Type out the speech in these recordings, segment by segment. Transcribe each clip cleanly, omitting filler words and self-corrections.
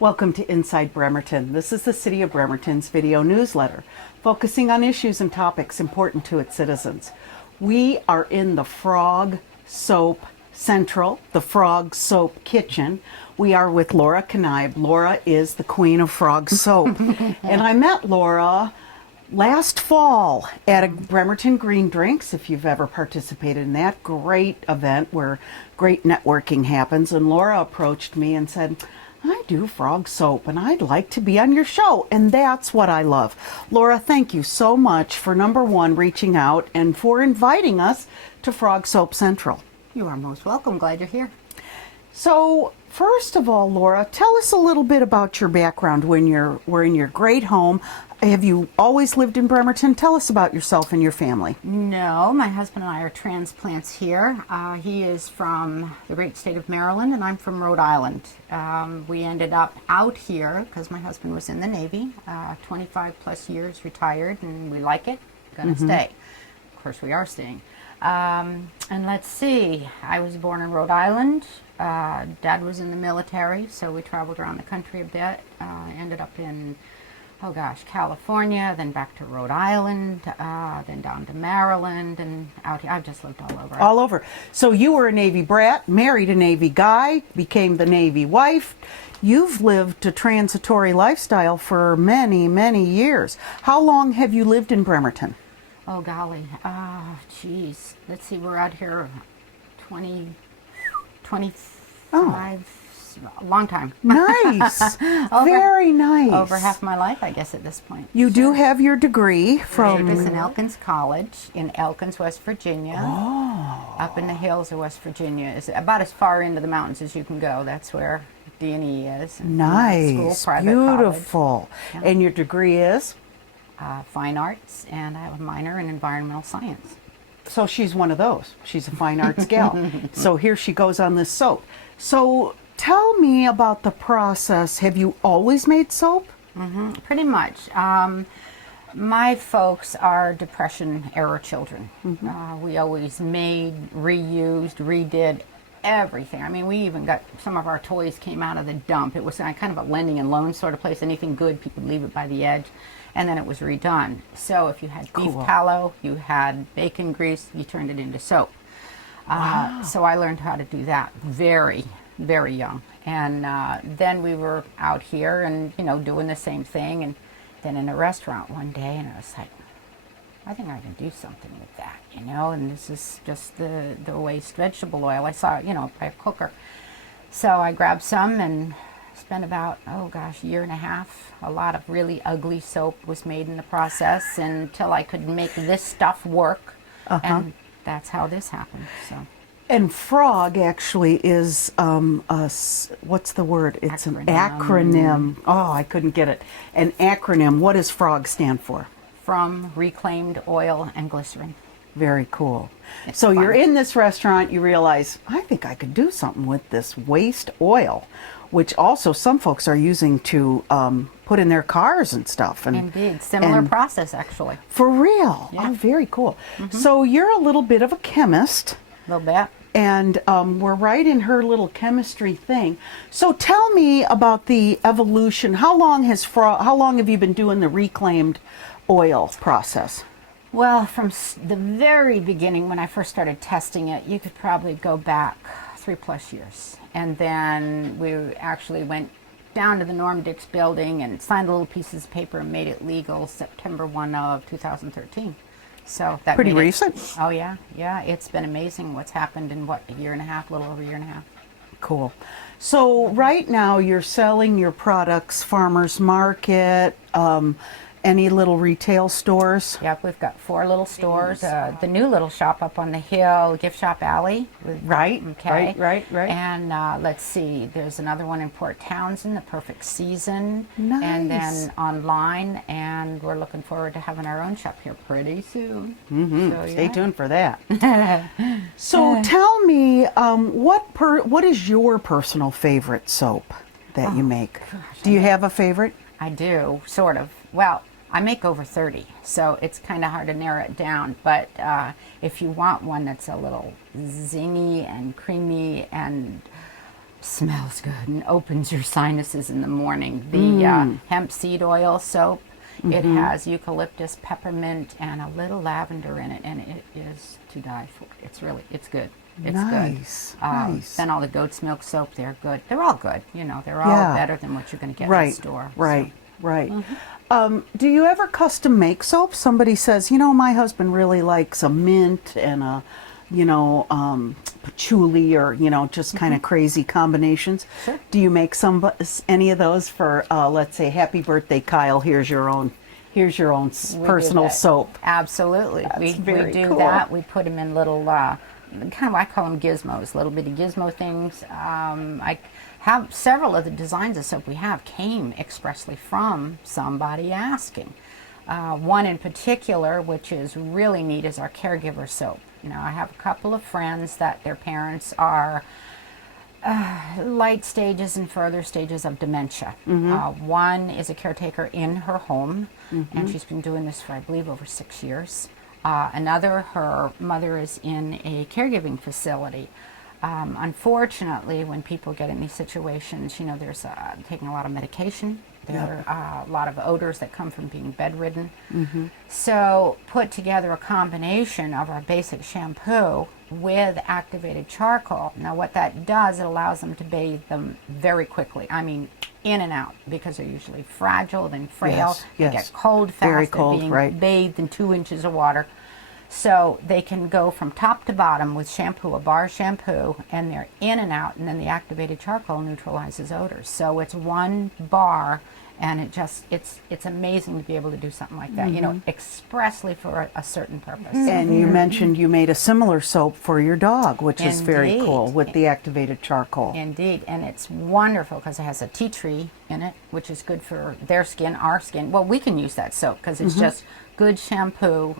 Welcome to Inside Bremerton. This is the City of Bremerton's video newsletter, focusing on issues and topics important to its citizens. We are in the F.R.O.G Soap Central, the F.R.O.G Soap Kitchen. We are with Laura Knaib. Laura is the queen of F.R.O.G soap. And I met Laura last fall at a Bremerton Green Drinks, if you've ever participated in that great event where great networking happens. And Laura approached me and said, I do F.R.O.G soap and I'd like to be on your show. And that's what I love. Laura, thank you so much for, number one, reaching out and for inviting us to F.R.O.G Soap Central. You are most welcome. Glad you're here. So, first of all, Laura, tell us a little bit about your background when we're in your great home. Have you always lived in Bremerton? Tell us about yourself and your family. No, my husband and I are transplants here. He is from the great state of Maryland, and I'm from Rhode Island. We ended up out here because my husband was in the Navy, 25 plus years, retired, and we like it. Gonna stay. Of course, we are staying. And let's see, I was born in Rhode Island. Dad was in the military, so we traveled around the country a bit. Ended up in California, then back to Rhode Island, then down to Maryland, and out here. I've just lived all over. All over. So you were a Navy brat, married a Navy guy, became the Navy wife. You've lived a transitory lifestyle for many, many years. How long have you lived in Bremerton? Oh, golly. Geez. Let's see, we're out here 25... A long time. Nice. Very nice. Over half my life, I guess, at this point. You do have your degree from... It was in Elkins College in Elkins, West Virginia. Oh. Up in the hills of West Virginia. It's about as far into the mountains as you can go. That's where D&E is. Nice. School, private Beautiful. Yeah. And your degree is? Fine arts, and I have a minor in environmental science. So she's one of those. She's a fine arts gal. So here she goes on this soap. So tell me about the process. Have you always made soap? Pretty much. My folks are Depression-era children. We always made, reused, redid everything. I mean, we even got some of our toys came out of the dump. It was kind of a lending and loan sort of place. Anything good, people leave it by the edge. And then it was redone. So if you had beef tallow, you had bacon grease, you turned it into soap. Wow. So I learned how to do that very, very young. And then we were out here and, doing the same thing. And then in a restaurant one day, and I was like, I think I can do something with that, And this is just the waste vegetable oil. I saw, by a cooker. So I grabbed some and spent about, a year and a half. A lot of really ugly soap was made in the process until I could make this stuff work. And that's how this happened. So. And F.R.O.G actually is, what's the word? It's an acronym. Oh, I couldn't get it. An acronym. What does F.R.O.G stand for? From reclaimed oil and glycerin. Very cool. It's so fun. You're in this restaurant, you realize, I think I could do something with this waste oil, which also some folks are using to put in their cars and stuff. And, Indeed. Similar process, actually. For real? Yeah. Oh, very cool. So you're a little bit of a chemist. A little bit. And we're right in her little chemistry thing. So tell me about the evolution. How long have you been doing the reclaimed oil process? Well, from the very beginning, when I first started testing it, you could probably go back 3+ years. And then we actually went down to the Norm Dix building and signed little pieces of paper and made it legal September 1 of 2013. So that pretty recent. Oh yeah, it's been amazing what's happened in a year and a half, a little over a year and a half. Cool. So right now you're selling your products, farmers market, any little retail stores? Yep, we've got 4 little stores. The new little shop up on the hill, Gift Shop Alley. Right, okay. Right. And let's see, there's another one in Port Townsend, The Perfect Season. Nice. And then online, and we're looking forward to having our own shop here pretty soon. So, stay tuned for that. So tell me, what is your personal favorite soap that you make? Gosh, Do you have a favorite? I do, sort of. Well, I make over 30, so it's kind of hard to narrow it down. But if you want one that's a little zingy and creamy and Smells good and opens your sinuses in the morning. The hemp seed oil soap, it has eucalyptus, peppermint, and a little lavender in it, and it is to die for. It's good. It's Nice, good. nice. Then all the goat's milk soap, they're good. They're all good. You know, they're all better than what you're going to get in the store. Right, right. Do you ever custom make soap? Somebody says, you know, my husband really likes a mint and a, you know, patchouli, or, you know, just kind of crazy combinations. Sure. Do you make any of those for, let's say, happy birthday, Kyle, here's your own personal soap? Absolutely. We do cool. that. We put them in little, kind of, I call them gizmos, little bitty gizmo things. I have several of the designs of soap we have came expressly from somebody asking. One in particular, which is really neat, is our caregiver soap. You know, I have a couple of friends that their parents are light stages and further stages of dementia. One is a caretaker in her home, and she's been doing this for, I believe, over 6 years. Another, her mother is in a caregiving facility. Unfortunately, when people get in these situations, you know, there's taking a lot of medication. There are a lot of odors that come from being bedridden. So put together a combination of our basic shampoo with activated charcoal. Now what that does, it allows them to bathe them very quickly. I mean, in and out, because they're usually fragile and frail. They get cold fast. Very cold, they're being bathed in 2 inches of water. So they can go from top to bottom with shampoo, a bar shampoo, and they're in and out, and then the activated charcoal neutralizes odors. So it's one bar, and it's amazing to be able to do something like that, you know, expressly for a certain purpose. And you mentioned you made a similar soap for your dog, which is very Indeed. cool, with the activated charcoal. Indeed, and it's wonderful because it has a tea tree in it, which is good for their skin, our skin. Well, we can use that soap because it's just good shampoo,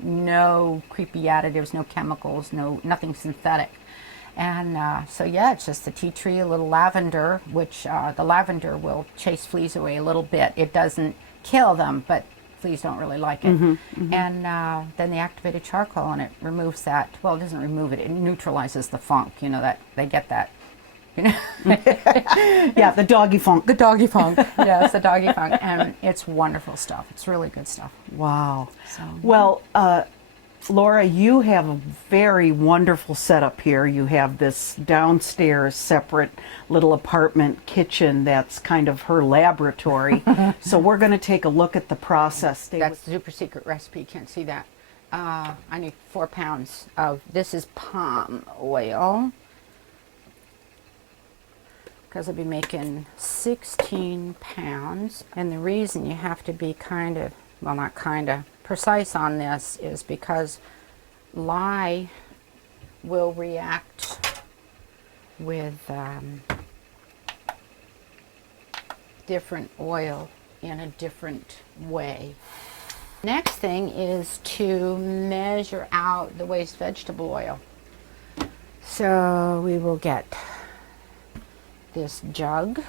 no creepy additives, no chemicals, nothing synthetic. And so yeah, it's just the tea tree, a little lavender, which the lavender will chase fleas away a little bit. It doesn't kill them, but fleas don't really like it. And then the activated charcoal, and it removes that. Well, it doesn't remove it. It neutralizes the funk. You know, that they get that. You know? Yeah, the doggy funk. The doggy funk. Yes, the doggy funk. And it's wonderful stuff. It's really good stuff. Wow. So, well, Laura, you have a very wonderful setup here. You have this downstairs separate little apartment kitchen that's kind of her laboratory. So we're going to take a look at the process. that's the super secret recipe. You can't see that. I need 4 pounds of, this is palm oil, because I'll be making 16 pounds. And the reason you have to be precise on this is because lye will react with different oil in a different way. Next thing is to measure out the waste vegetable oil. So we will get this jug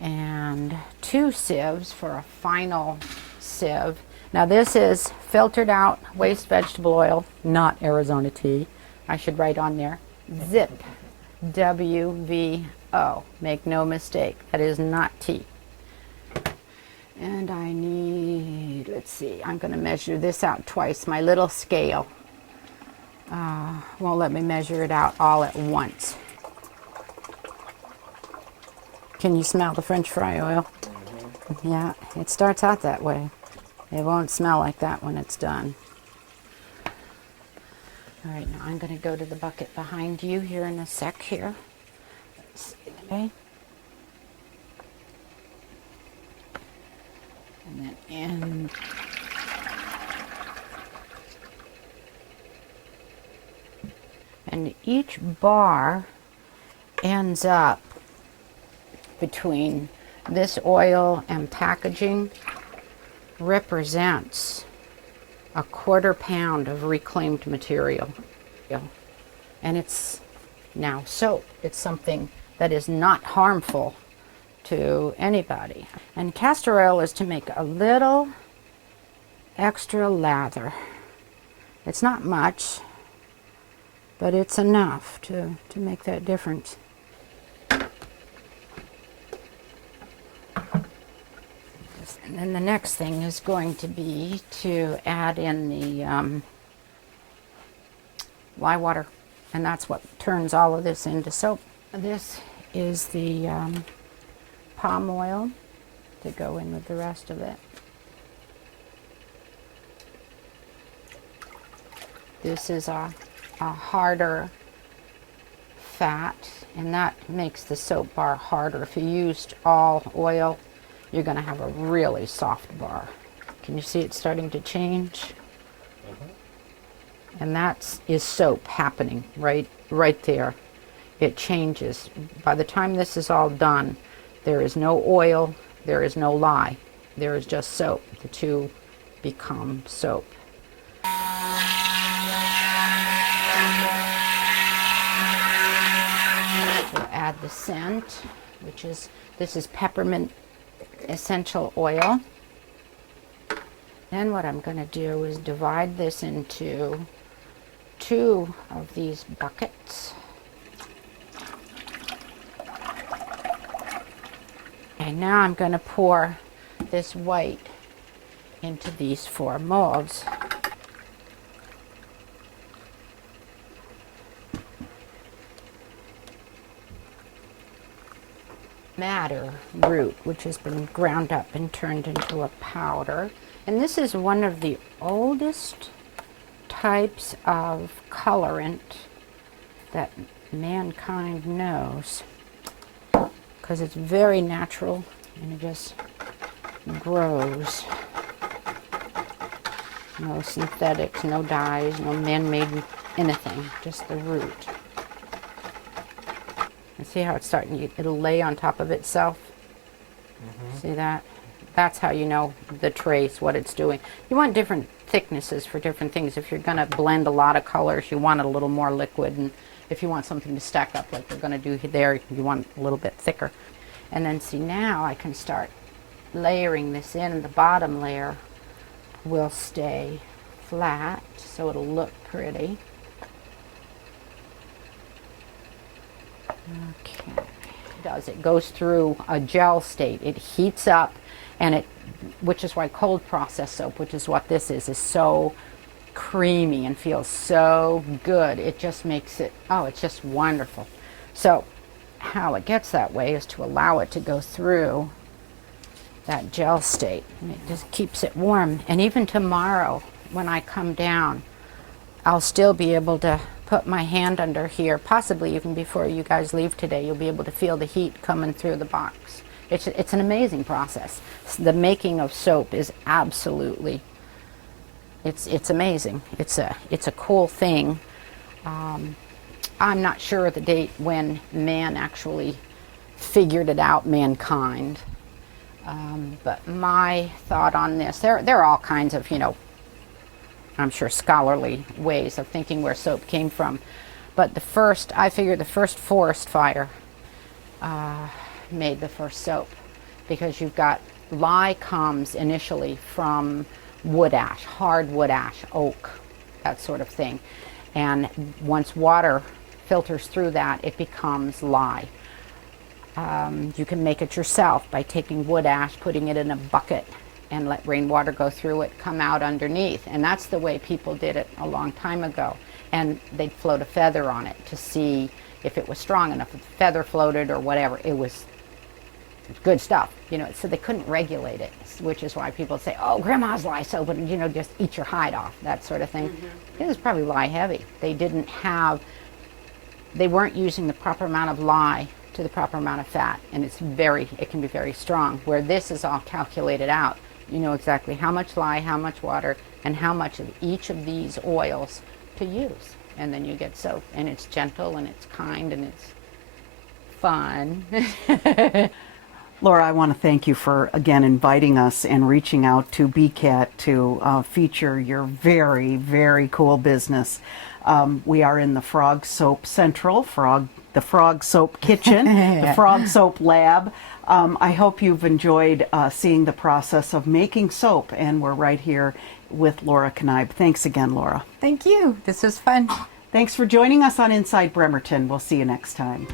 and 2 sieves for a final sieve. Now this is filtered out waste vegetable oil, not Arizona tea. I should write on there, ZIP, WVO. Make no mistake, that is not tea. And I need, let's see, I'm going to measure this out twice. My little scale won't let me measure it out all at once. Can you smell the French fry oil? Yeah, it starts out that way. It won't smell like that when it's done. All right, now I'm going to go to the bucket behind you here in a sec here. Let's see, okay. And then in. And each bar ends up between this oil and packaging represents a 1/4 pound of reclaimed material. And it's now soap. It's something that is not harmful to anybody. And castor oil is to make a little extra lather. It's not much, but it's enough to make that difference. And then the next thing is going to be to add in the lye water, and that's what turns all of this into soap. This is the palm oil to go in with the rest of it. This is a harder fat, and that makes the soap bar harder. If you used all oil, you're going to have a really soft bar. Can you see it starting to change? And that is soap happening right there. It changes. By the time this is all done, there is no oil, there is no lye. There is just soap. The two become soap. We'll add the scent, which is, this is peppermint essential oil. Then what I'm going to do is divide this into 2 of these buckets. And now I'm going to pour this white into these 4 molds. Madder root, which has been ground up and turned into a powder. And this is one of the oldest types of colorant that mankind knows, because it's very natural and it just grows. No synthetics, no dyes, no man-made anything, just the root. And see how it's starting, it'll lay on top of itself. See that? That's how you know the trace, what it's doing. You want different thicknesses for different things. If you're going to blend a lot of colors, you want it a little more liquid. And if you want something to stack up like we're going to do there, you want it a little bit thicker. And then see, now I can start layering this in, and the bottom layer will stay flat, so it'll look pretty. Okay. It goes through a gel state. It heats up, and it, which is why cold process soap, which is what this is so creamy and feels so good. It just makes it, oh, it's just wonderful. So how it gets that way is to allow it to go through that gel state. And it just keeps it warm. And even tomorrow when I come down, I'll still be able to put my hand under here, possibly even before you guys leave today. You'll be able to feel the heat coming through the box. It's an amazing process. The making of soap is absolutely, it's amazing. It's a cool thing. I'm not sure of the date when man actually figured it out, mankind. But my thought on this, there are all kinds of, I'm sure, scholarly ways of thinking where soap came from. But I figure the first forest fire made the first soap, because you've got, lye comes initially from wood ash, hard wood ash, oak, that sort of thing. And once water filters through that, it becomes lye. You can make it yourself by taking wood ash, putting it in a bucket, and let rainwater go through it, come out underneath. And that's the way people did it a long time ago. And they'd float a feather on it to see if it was strong enough. If the feather floated or whatever, it was good stuff. So they couldn't regulate it, which is why people say, oh, grandma's lye soap, and just eat your hide off, that sort of thing. It was probably lye heavy. They weren't using the proper amount of lye to the proper amount of fat, and it can be very strong. Where this is all calculated out. You know exactly how much lye, how much water, and how much of each of these oils to use. And then you get soap, and it's gentle, and it's kind, and it's fun. Laura, I want to thank you for, again, inviting us and reaching out to BCAT to feature your very, very cool business. We are in the F.R.O.G Soap Central, the F.R.O.G Soap Kitchen, the F.R.O.G Soap Lab. I hope you've enjoyed seeing the process of making soap, and we're right here with Laura Kneib. Thanks again, Laura. Thank you. This was fun. Thanks for joining us on Inside Bremerton. We'll see you next time.